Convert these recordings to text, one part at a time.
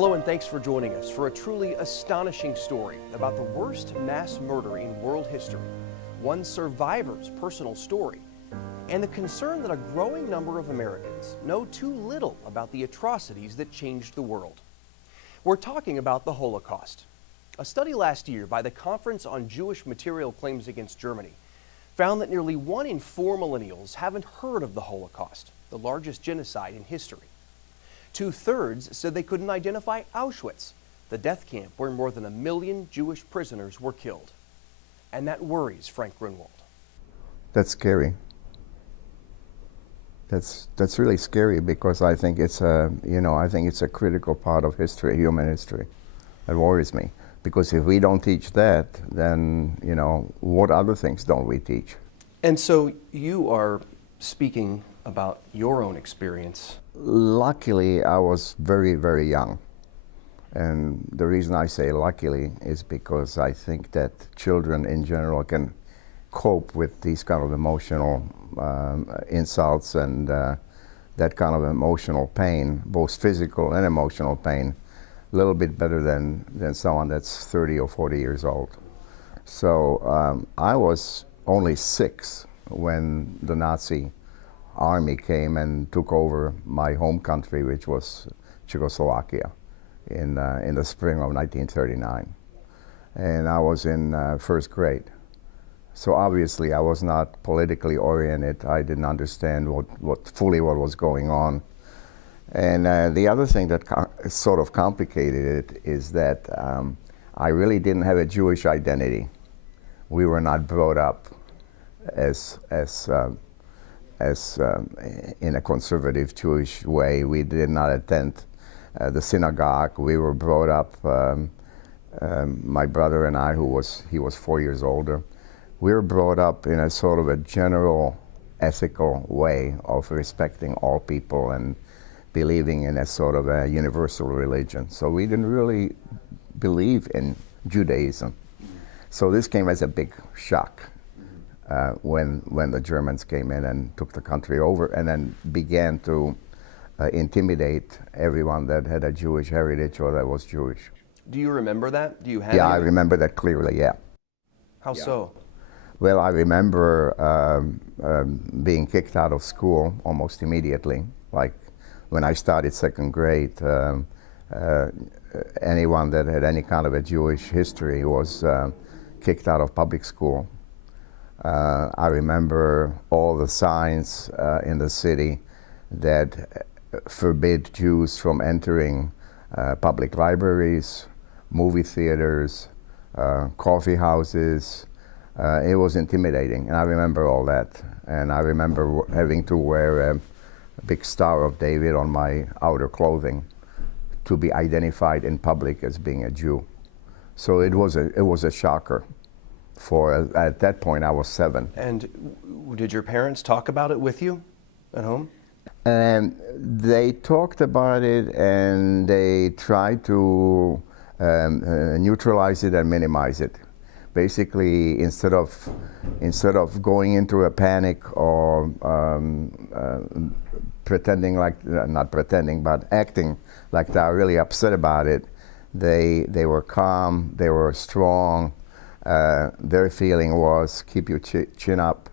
Hello and thanks for joining us for a truly astonishing story about the worst mass murder in world history, one survivor's personal story, and the concern that a growing number of Americans know too little about the atrocities that changed the world. We're talking about the Holocaust. A study last year by the Conference on Jewish Material Claims Against Germany found that nearly 1 in 4 millennials haven't heard of the Holocaust, the largest genocide in history. 2/3 said they couldn't identify Auschwitz, the death camp where more than 1 million Jewish prisoners were killed. And that worries Frank Grunwald. That's scary. That's really scary because I think it's a critical part of history, human history. That worries me because if we don't teach that, then what other things don't we teach? And so you are speaking about your own experience. Luckily, I was very, very young. And the reason I say luckily is because I think that children in general can cope with these kind of emotional insults and that kind of emotional pain, both physical and emotional pain, a little bit better than someone that's 30 or 40 years old. So I was only 6 when the Nazi army came and took over my home country, which was Czechoslovakia, in the spring of 1939. And I was in first grade. So obviously I was not politically oriented. I didn't understand fully what was going on. And the other thing that sort of complicated it is that I really didn't have a Jewish identity. We were not brought up as in a conservative Jewish way. We did not attend the synagogue. We were brought up, my brother and I, he was 4 years older, we were brought up in a sort of a general ethical way of respecting all people and believing in a sort of a universal religion. So we didn't really believe in Judaism. So this came as a big shock. When the Germans came in and took the country over and then began to intimidate everyone that had a Jewish heritage or that was Jewish. Do you remember that? Do you have? Yeah, I remember that clearly, yeah. How so? Well, I remember being kicked out of school almost immediately. Like when I started second grade, anyone that had any kind of a Jewish history was kicked out of public school. I remember all the signs in the city that forbid Jews from entering public libraries, movie theaters, coffee houses. It was intimidating, and I remember all that. And I remember having to wear a big Star of David on my outer clothing to be identified in public as being a Jew. So it was a shocker. At that point, I was 7. And did your parents talk about it with you at home? And they talked about it, and they tried to neutralize it and minimize it. Basically, instead of going into a panic or pretending like, not pretending, but acting like they're really upset about it, they were calm, they were strong. Their feeling was, keep your chin up,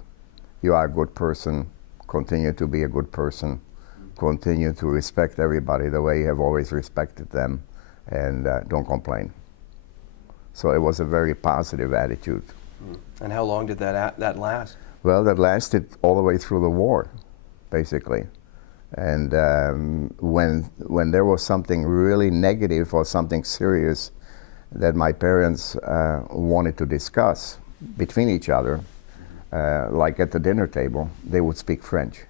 you are a good person, continue to be a good person, continue to respect everybody the way you have always respected them, and don't complain. So it was a very positive attitude. And how long did that last? Well, that lasted all the way through the war, basically. And when there was something really negative or something serious that my parents wanted to discuss between each other, like at the dinner table, they would speak French.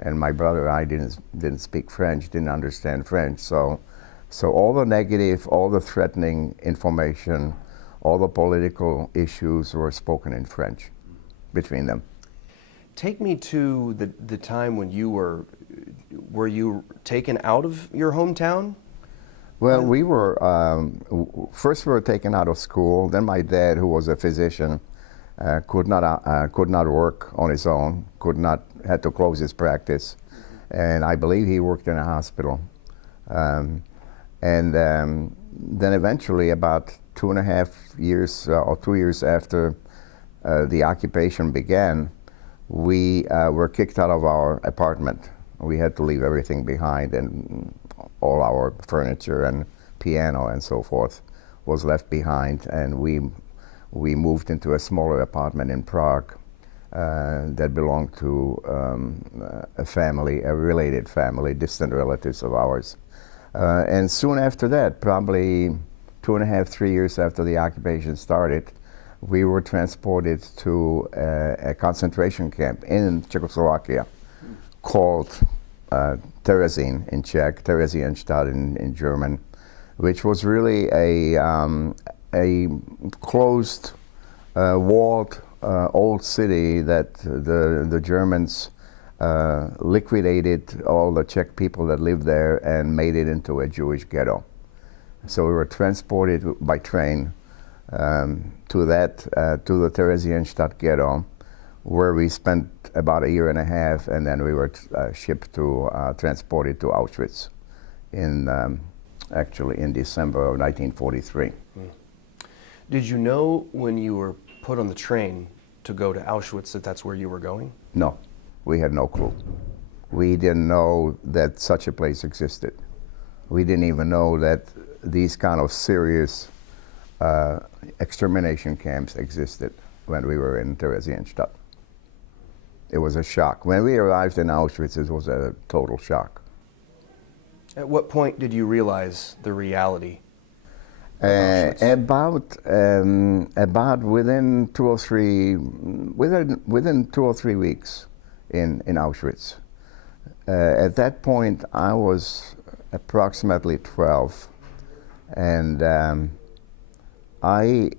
And my brother and I didn't speak French, didn't understand French. So all the negative, all the threatening information, all the political issues were spoken in French between them. Take me to the time when you were you taken out of your hometown? Well, we were, first we were taken out of school, then my dad, who was a physician, could not work on his own, had to close his practice, and I believe he worked in a hospital. And then eventually, about 2.5 years or 2 years after the occupation began, we were kicked out of our apartment. We had to leave everything behind, and all our furniture and piano and so forth was left behind, and we moved into a smaller apartment in Prague that belonged to a family, a related family, distant relatives of ours. And soon after that, probably 2.5, 3 years after the occupation started, we were transported to a concentration camp in Czechoslovakia called Terezín in Czech, Theresienstadt in German, which was really a closed, walled old city that the Germans liquidated all the Czech people that lived there and made it into a Jewish ghetto. So we were transported by train to the Theresienstadt ghetto, where we spent about 1.5 years, and then we were transported to Auschwitz actually in December of 1943. Did you know when you were put on the train to go to Auschwitz that that's where you were going? No, we had no clue. We didn't know that such a place existed. We didn't even know that these kind of serious extermination camps existed when we were in Theresienstadt. It was a shock. When we arrived in Auschwitz, it was a total shock. At what point did you realize the reality? About within 2 or 3 weeks in Auschwitz. At that point, I was approximately 12, and I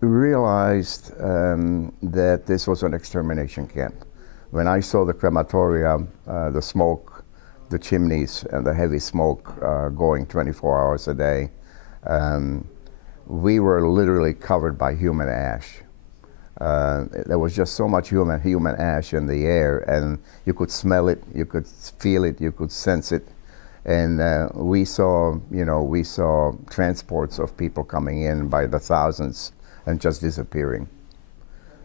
realized that this was an extermination camp. When I saw the crematorium, the smoke, the chimneys, and the heavy smoke going 24 hours a day, we were literally covered by human ash. There was just so much human ash in the air, and you could smell it, you could feel it, you could sense it. And we saw transports of people coming in by the thousands and just disappearing.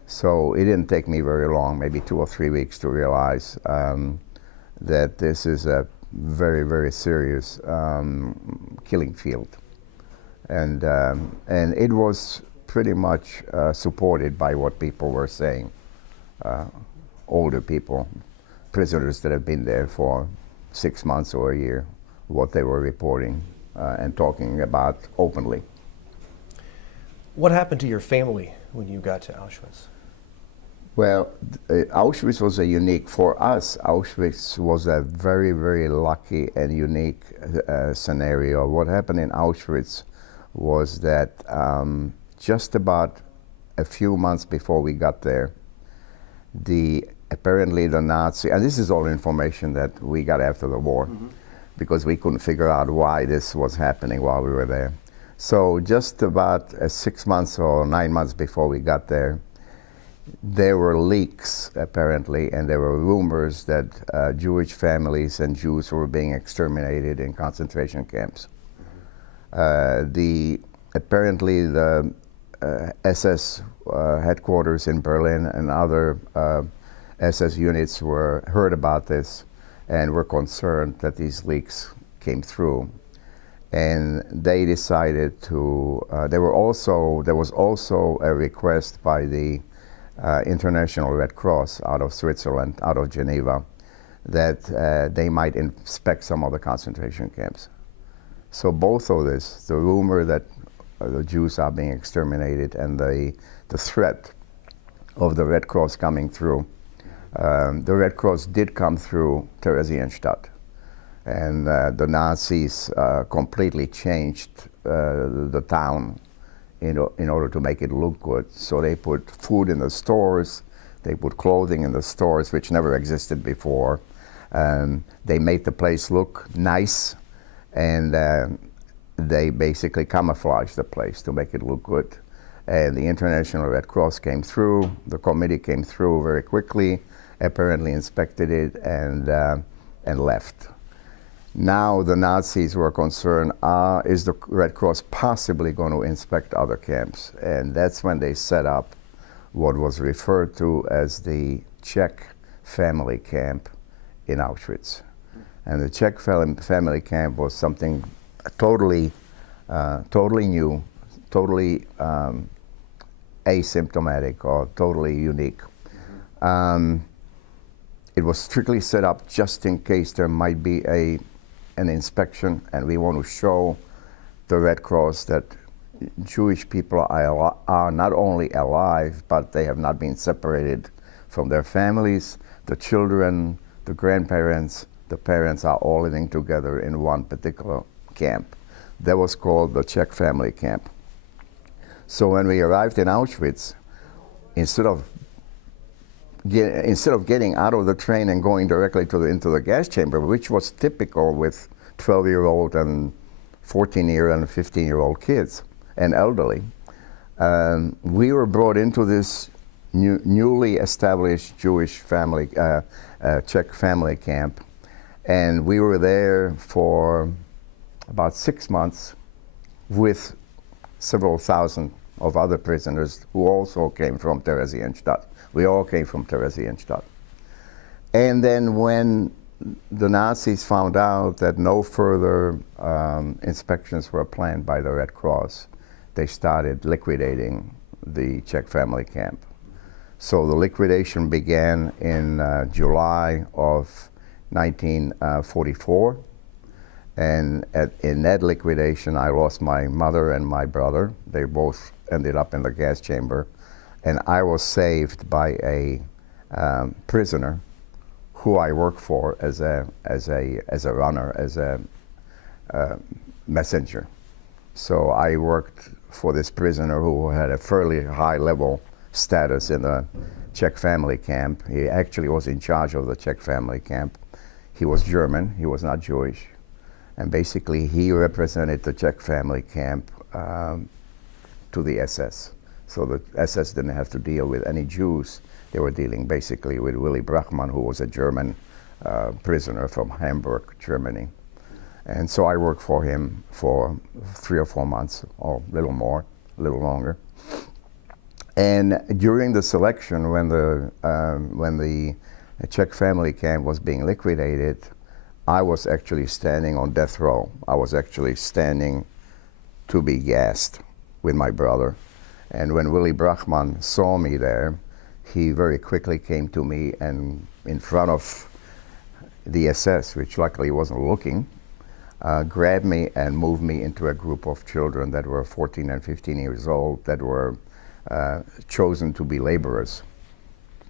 So it didn't take me very long, maybe 2 or 3 weeks, to realize that this is a very, very serious killing field. And it was pretty much supported by what people were saying. Older people, prisoners that have been there for 6 months or a year, what they were reporting and talking about openly. What happened to your family when you got to Auschwitz? Well, Auschwitz was for us, Auschwitz was a very, very lucky and unique scenario. What happened in Auschwitz was that just about a few months before we got there, apparently the Nazi, and this is all information that we got after the war, because we couldn't figure out why this was happening while we were there. So just about 6 months or 9 months before we got there, there were leaks apparently, and there were rumors that Jewish families and Jews were being exterminated in concentration camps. Apparently the SS headquarters in Berlin and other SS units heard about this and were concerned that these leaks came through, and they decided to. There was also a request by the International Red Cross out of Switzerland, out of Geneva, that they might inspect some of the concentration camps. So both of this, the rumor that the Jews are being exterminated and the threat of the Red Cross coming through. The Red Cross did come through Theresienstadt, and the Nazis completely changed the town in order to make it look good. So they put food in the stores, they put clothing in the stores, which never existed before. They made the place look nice, and they basically camouflaged the place to make it look good. And the International Red Cross came through, the committee came through very quickly, apparently inspected it and left. Now the Nazis were concerned, is the Red Cross possibly going to inspect other camps? And that's when they set up what was referred to as the Czech family camp in Auschwitz. And the Czech family camp was something totally new, totally asymptomatic or totally unique. It was strictly set up just in case there might be an inspection, and we want to show the Red Cross that Jewish people are not only alive, but they have not been separated from their families. The children, the grandparents, the parents are all living together in one particular camp. That was called the Czech family camp. So when we arrived in Auschwitz, instead of getting out of the train and going directly into the gas chamber, which was typical with 12-year-old and 14-year and 15-year-old kids and elderly, we were brought into this newly established Jewish family, Czech family camp, and we were there for about 6 months with several thousand of other prisoners who also came from Theresienstadt. We all came from Theresienstadt. And then when the Nazis found out that no further inspections were planned by the Red Cross, they started liquidating the Czech family camp. So the liquidation began in July of 1944. And in that liquidation, I lost my mother and my brother. They both ended up in the gas chamber. And I was saved by a prisoner who I worked for as a runner, as a messenger. So I worked for this prisoner who had a fairly high level status in the Czech family camp. He actually was in charge of the Czech family camp. He was German, he was not Jewish. And basically he represented the Czech family camp to the SS. So the SS didn't have to deal with any Jews. They were dealing basically with Willy Brachmann, who was a German prisoner from Hamburg, Germany. And so I worked for him for 3 or 4 months, or a little more, a little longer. And during the selection, when the Czech family camp was being liquidated, I was actually standing on death row. I was actually standing to be gassed with my brother. And when Willy Brachmann saw me there, he very quickly came to me and in front of the SS, which luckily wasn't looking, grabbed me and moved me into a group of children that were 14 and 15 years old that were chosen to be laborers.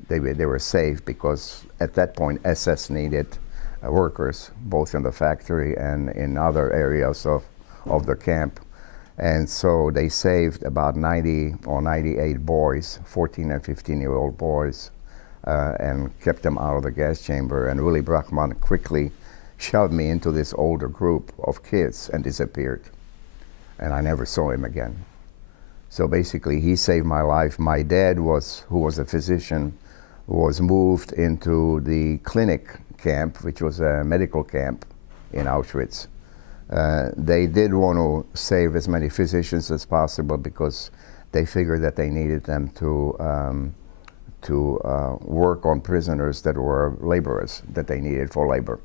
They were saved because at that point SS needed workers, both in the factory and in other areas of the camp. And so they saved about 90 or 98 boys, 14 and 15-year-old boys, and kept them out of the gas chamber. And Willy Brachmann quickly shoved me into this older group of kids and disappeared. And I never saw him again. So basically, he saved my life. My dad, who was a physician, was moved into the clinic camp, which was a medical camp in Auschwitz. They did want to save as many physicians as possible because they figured that they needed them to work on prisoners that were laborers, that they needed for labor.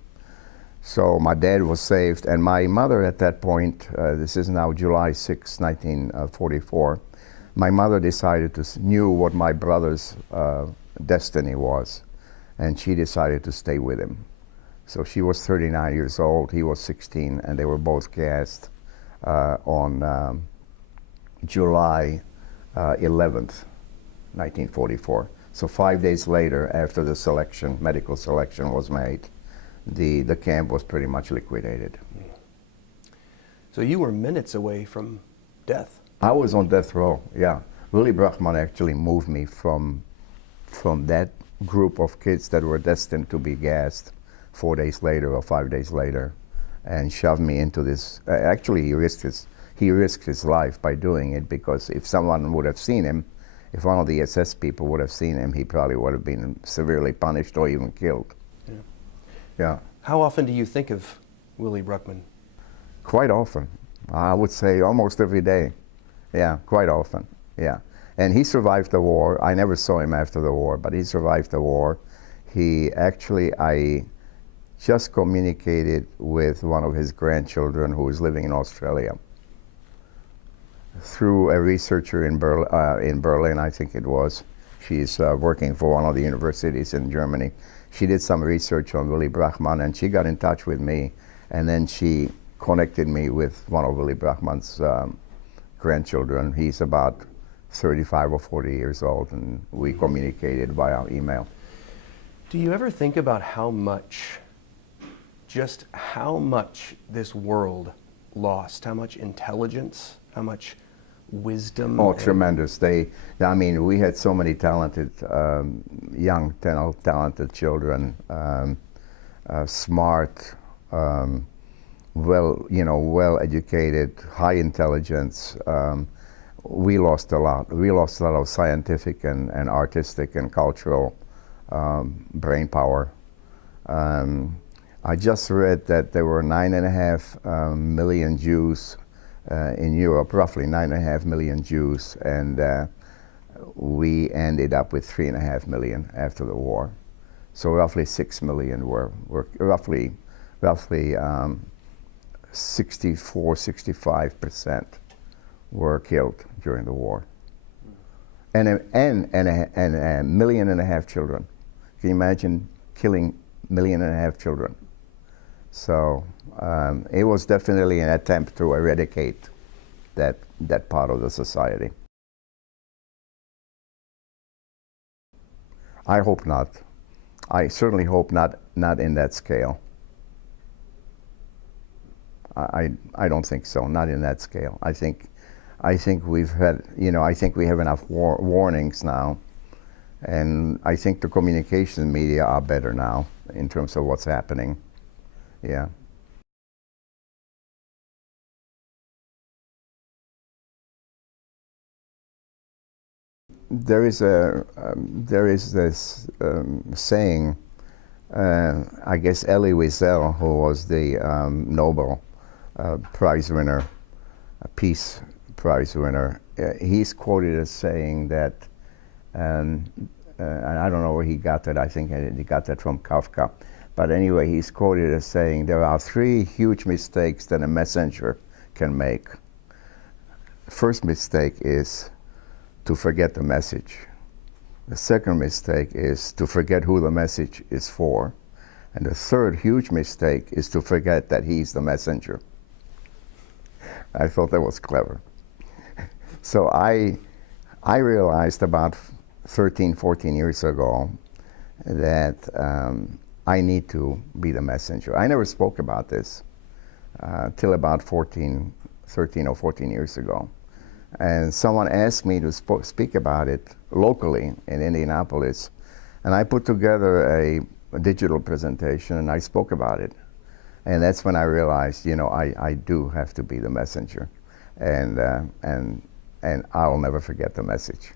So my dad was saved, and my mother at that point, this is now July 6, 1944, my mother knew what my brother's destiny was, and she decided to stay with him. So she was 39 years old, he was 16, and they were both gassed on July 11th, 1944. So 5 days later, after the selection, medical selection was made, the camp was pretty much liquidated. So you were minutes away from death. I was on death row, yeah. Willy Brachmann actually moved me from that group of kids that were destined to be gassed 4 days later or 5 days later, and shoved me into this. Actually, he risked his life by doing it, because if someone would have seen him, if one of the SS people would have seen him, he probably would have been severely punished or even killed. Yeah. Yeah. How often do you think of Willie Bruckman? Quite often. I would say almost every day. Yeah, quite often. Yeah. And he survived the war. I never saw him after the war, but he survived the war. He actually, I just communicated with one of his grandchildren who is living in Australia through a researcher in Berlin, I think it was. She's working for one of the universities in Germany. She did some research on Willy Bruckman, and she got in touch with me, and then she connected me with one of Willy Bruckman's grandchildren. He's about 35 or 40 years old, and we communicated via email. Do you ever think about how much, just how much this world lost, how much intelligence, how much wisdom? Oh, tremendous. I mean, we had so many talented, young, talented children, smart, well educated, high intelligence. We lost a lot. We lost a lot of scientific and artistic and cultural brain power. I just read that there were 9.5 million Jews in Europe, roughly 9.5 million Jews, and we ended up with 3.5 million after the war. So roughly 6 million were roughly 64-65% were killed during the war, and a million and a half children. Can you imagine killing 1.5 million children? So it was definitely an attempt to eradicate that part of the society. I hope not. I certainly hope not in that scale. I don't think so, not in that scale. I think we've had, I think we have enough warnings now, and I think the communication media are better now in terms of what's happening. Yeah. There is this saying. I guess Elie Wiesel, who was the Nobel Prize winner, Peace Prize winner, he's quoted as saying that, and I don't know where he got that. I think he got that from Kafka. But anyway, he's quoted as saying there are 3 huge mistakes that a messenger can make. The first mistake is to forget the message. The second mistake is to forget who the message is for. And the third huge mistake is to forget that he's the messenger. I thought that was clever. So I realized about 13, 14 years ago that I need to be the messenger. I never spoke about this till about 13 or 14 years ago. And someone asked me to speak about it locally in Indianapolis. And I put together a digital presentation and I spoke about it. And that's when I realized, I do have to be the messenger. And I'll never forget the message.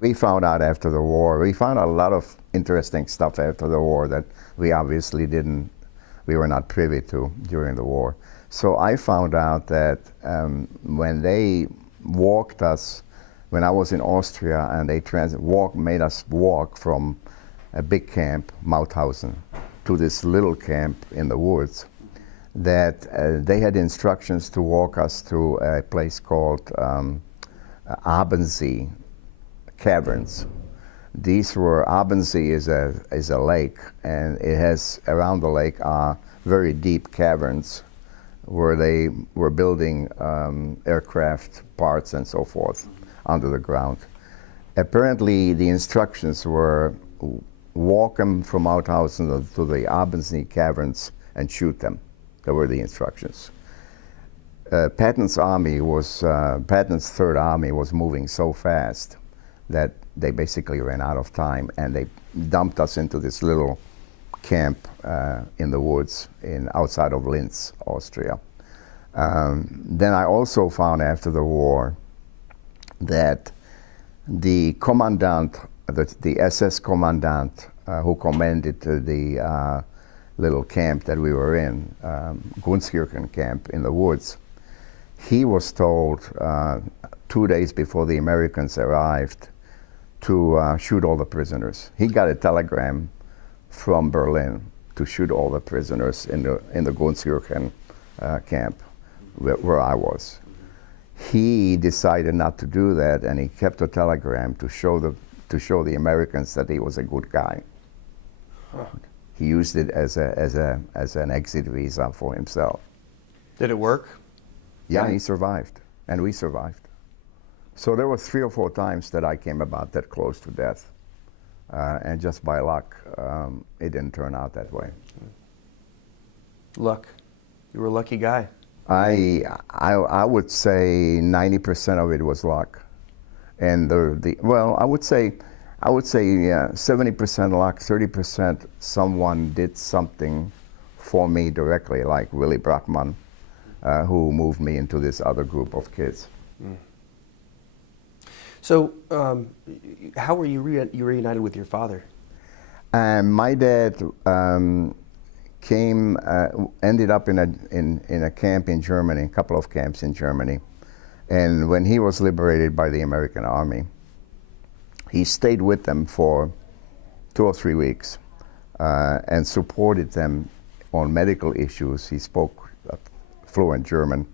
We found out after the war, we found out a lot of interesting stuff after the war that we obviously we were not privy to during the war. So I found out that when they walked us, when I was in Austria, and they made us walk from a big camp, Mauthausen, to this little camp in the woods, that they had instructions to walk us through a place called Abensee caverns. These were, Abensee is a lake, and it has, around the lake are very deep caverns where they were building aircraft parts and so forth under the ground. Apparently the instructions were walk them from Mauthausen to the Abensee caverns and shoot them. That were the instructions. Patton's Third Army was moving so fast that they basically ran out of time, and they dumped us into this little camp in the woods outside of Linz, Austria. Then I also found after the war that the commandant, the SS commandant who commanded the little camp that we were in, Gunskirchen camp in the woods. He was told 2 days before the Americans arrived to shoot all the prisoners. He got a telegram from Berlin to shoot all the prisoners in the Gunskirchen camp where I was. He decided not to do that, and he kept a telegram to show the Americans that he was a good guy. Huh. He used it as an exit visa for himself. Did it work? Yeah, he survived, and we survived. So there were 3 or 4 times that I came about that close to death, and just by luck, it didn't turn out that way. Luck. You were a lucky guy. I would say 90% of it was luck, and I would say 70% luck, 30% someone did something for me directly, like Willie Brockman, who moved me into this other group of kids. Mm. So, how were you reunited with your father? My dad ended up in a camp in Germany, a couple of camps in Germany, and when he was liberated by the American Army, he stayed with them for 2 or 3 weeks and supported them on medical issues. He spoke fluent German,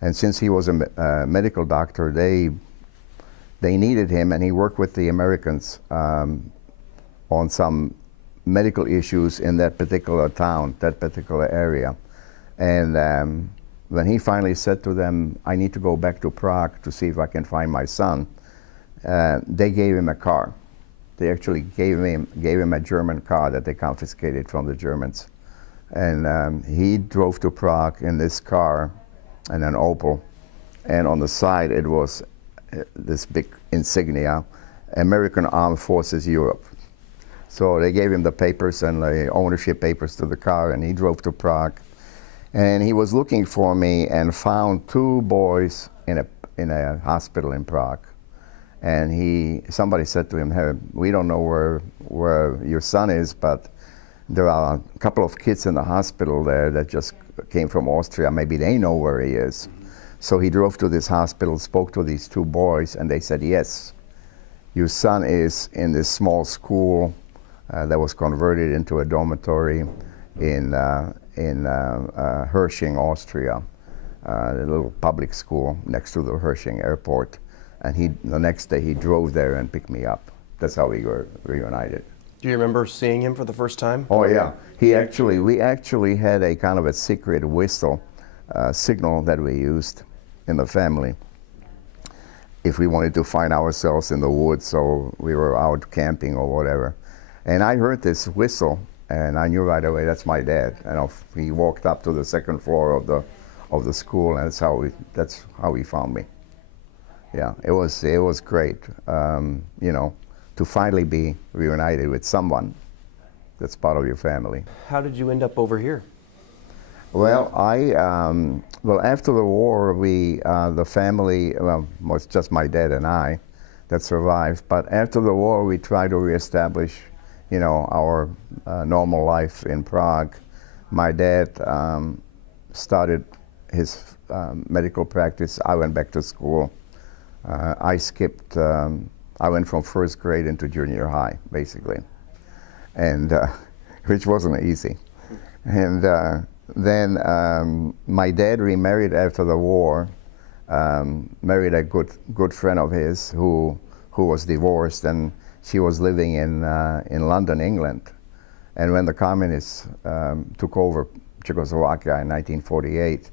and since he was a medical doctor, they needed him, and he worked with the Americans on some medical issues in that particular town, that particular area. And when he finally said to them, "I need to go back to Prague to see if I can find my son," they gave him a car. They actually gave him a German car that they confiscated from the Germans. And he drove to Prague in this car, in an Opel, and on the side it was this big insignia, American Armed Forces Europe. So they gave him the papers and the ownership papers to the car, and he drove to Prague. And he was looking for me and found 2 boys in a hospital in Prague. And somebody said to him, "Hey, we don't know where your son is, but there are a couple of kids in the hospital there that just came from Austria. Maybe they know where he is." So he drove to this hospital, spoke to these 2 boys, and they said, "Yes, your son is in this small school that was converted into a dormitory in Hersching, Austria, a little public school next to the Hersching airport." And the next day he drove there and picked me up. That's how we were reunited. Do you remember seeing him for the first time? Oh yeah, we actually had a kind of a secret whistle signal that we used in the family if we wanted to find ourselves in the woods, so we were out camping or whatever. And I heard this whistle, and I knew right away that's my dad. And he walked up to the 2nd floor of the school, and that's how he found me. Yeah, it was great, to finally be reunited with someone that's part of your family. How did you end up over here? Well, after the war, the family, was just my dad and I that survived. But after the war, we tried to reestablish, our normal life in Prague. My dad started his medical practice. I went back to school. I went from 1st grade into junior high, basically, and which wasn't easy. And then my dad remarried after the war, married a good friend of his who was divorced, and she was living in London, England. And when the communists took over Czechoslovakia in 1948,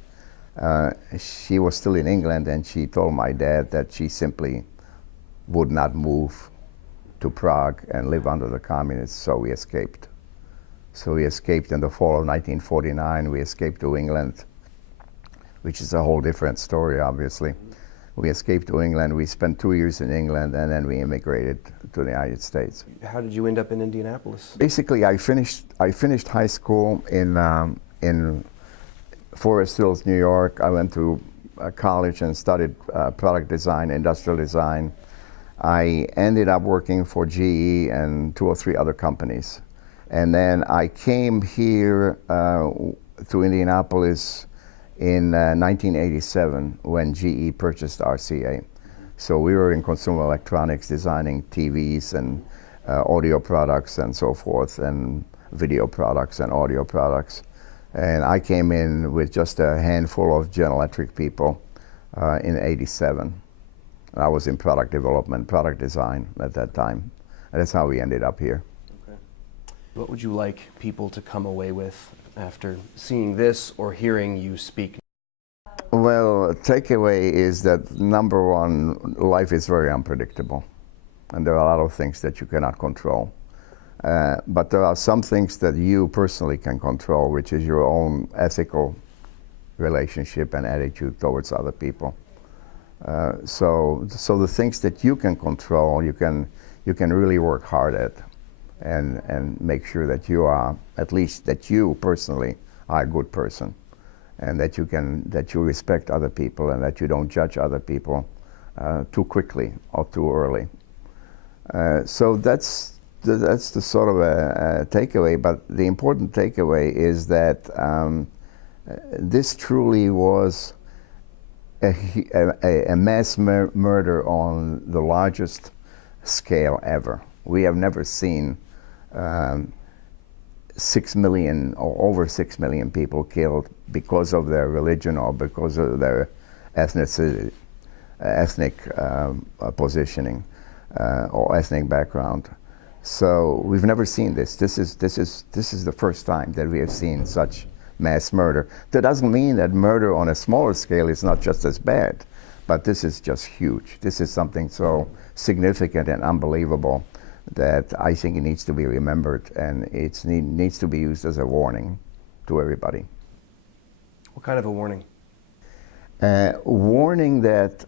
she was still in England, and she told my dad that she simply would not move to Prague and live under the communists, so we escaped. So we escaped in the fall of 1949. We escaped to England, which is a whole different story, obviously. We escaped to England. We spent 2 years in England, and then we immigrated to the United States. How did you end up in Indianapolis? Basically, I finished high school in Forest Hills, New York. I went to college and studied product design, industrial design. I ended up working for GE and 2 or 3 other companies. And then I came here to Indianapolis in 1987 when GE purchased RCA. So we were in consumer electronics, designing TVs and audio products and so forth, and video products and audio products. And I came in with just a handful of General Electric people in '87. I was in product development, product design at that time. And that's how we ended up here. Okay. What would you like people to come away with after seeing this or hearing you speak? Well, takeaway is that, number one, life is very unpredictable. And there are a lot of things that you cannot control. But there are some things that you personally can control, which is your own ethical relationship and attitude towards other people. So the things that you can control, you can really work hard at, and make sure that you are, at least that you personally are a good person, and that you respect other people, and that you don't judge other people too quickly or too early. So that's the sort of a takeaway. But the important takeaway is that this truly was a mass murder on the largest scale ever. We have never seen 6 million or over 6 million people killed because of their religion or because of their ethnic positioning or ethnic background. So we've never seen this. This is the first time that we have seen such mass murder. That doesn't mean that murder on a smaller scale is not just as bad, but this is just huge. This is something so significant and unbelievable that I think it needs to be remembered, and it needs to be used as a warning to everybody. What kind of a warning? Warning that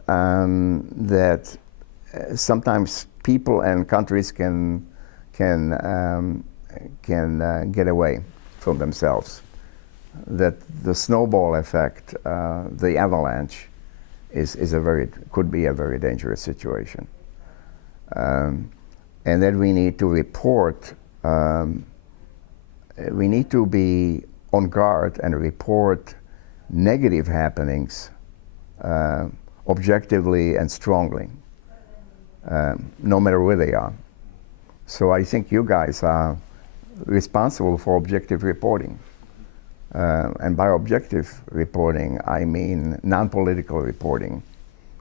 sometimes people and countries can get away from themselves. That the snowball effect, the avalanche, could be a very dangerous situation. And then we need to report, we need to be on guard and report negative happenings objectively and strongly, no matter where they are. So I think you guys are responsible for objective reporting. And by objective reporting, I mean non-political reporting,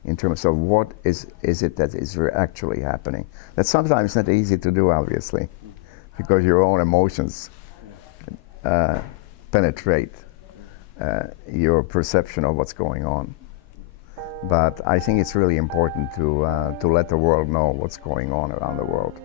in terms of what is it that is actually happening. That's sometimes not easy to do, obviously, because your own emotions penetrate your perception of what's going on. But I think it's really important to let the world know what's going on around the world.